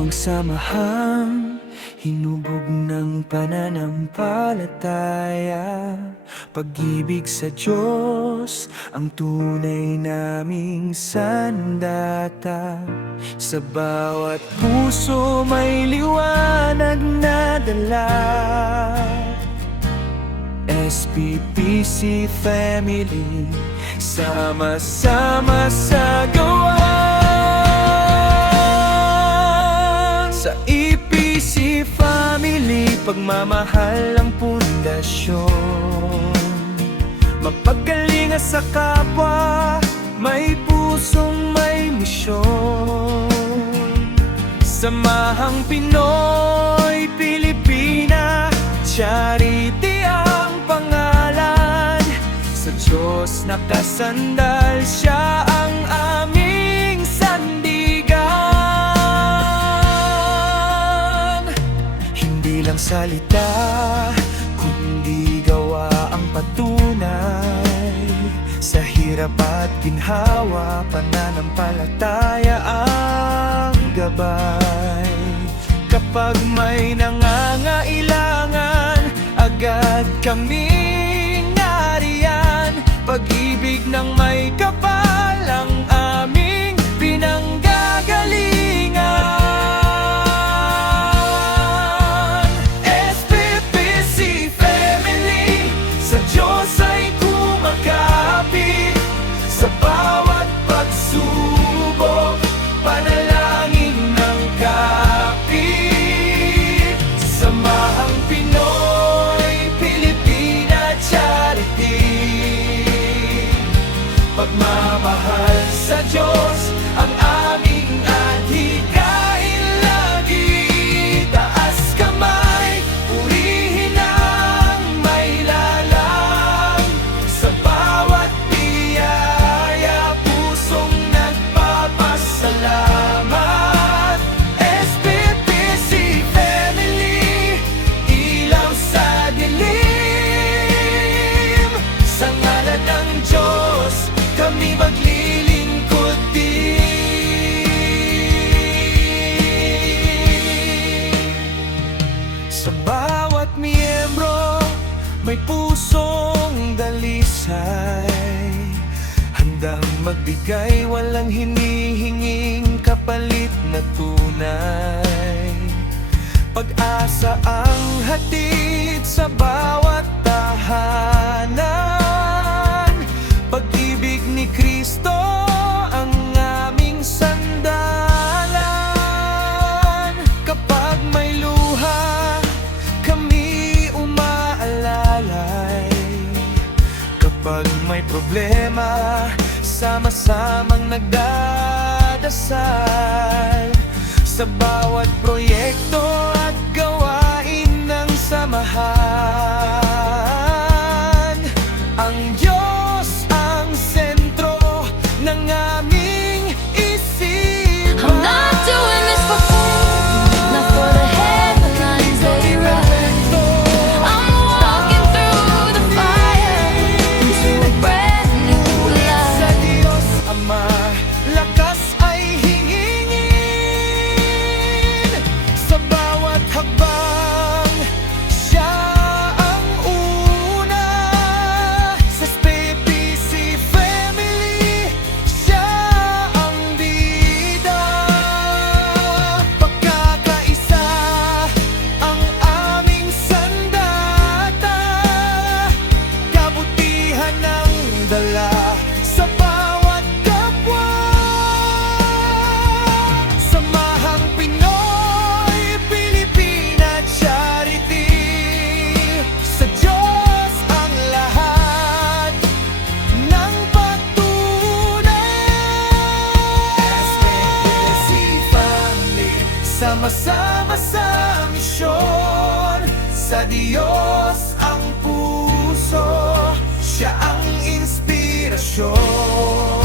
ang samahang hinubog ng pananampalataya. Pag-ibig sa Diyos ang tunay naming sandata. Sa bawat puso may liwanag na dala. SPPC Family, sama-sama sa gawa. Sa EPC Family, pagmamahal ang pundasyon. Mapagkalinga sa kapwa, may pusong may misyon. Samahang Pinoy, Pilipina, charity ang pangalan. Sa Diyos nakasandal, siya ang aming sandigan. Hindi lang salita, kundi gawa ang patunay. Sa hirap at ginhawa, pananampalataya ang gabay. Kapag may nangangailangan, agad kaming nariyan. Pag-ibig ng may kapal ang aming pinanggagalingan. SPPC Family, sa Diyos ay kumakapit. Sa bawat pagsubok, panalangin ng kapit. Samahang Pinoy, Pilipina, charity. Pagmamahal sa Diyos ang aming adhikain lagi. Taas kamay, purihin ang may lalang. Sa bawat biyaya, pusong nagpapasalamat. SPPC Family, ilaw sa dilim. Sa ngalan ng Diyos, kami maglilingkod din. Sa bawat miyembro, may pusong dalisay. Handang magbigay, walang hinihinging kapalit na tunay. Pag-asa ang hatid sa bawat tahanan. Pag-ibig ni Kristo ang aming sandalan. Kapag may luha, kami umaalalay. Kapag may problema, sama-samang nagdadasal. Sa bawat proyekto at gawain ng samahan, ang Diyos ang sentro ng aming isipan. I'm not doing this for fun, not for the headlines they write. I'm walking through the fire into a brand new Sa life. Diyos Ama, lakas ay hingingin. Sa bawat hakbang, siya ang una. Sa SPPC Family, siya ang bida. Pagkakaisa ang aming sandata. Kabutihan ng dala sa bawat kapwa. Samahang Pinoy, Pilipina, charity. Sa Diyos ang lahat ng patunay. SPPC Family, sama-sama sa misyon. Sa Diyos ang puso, siya ang inspirasyon.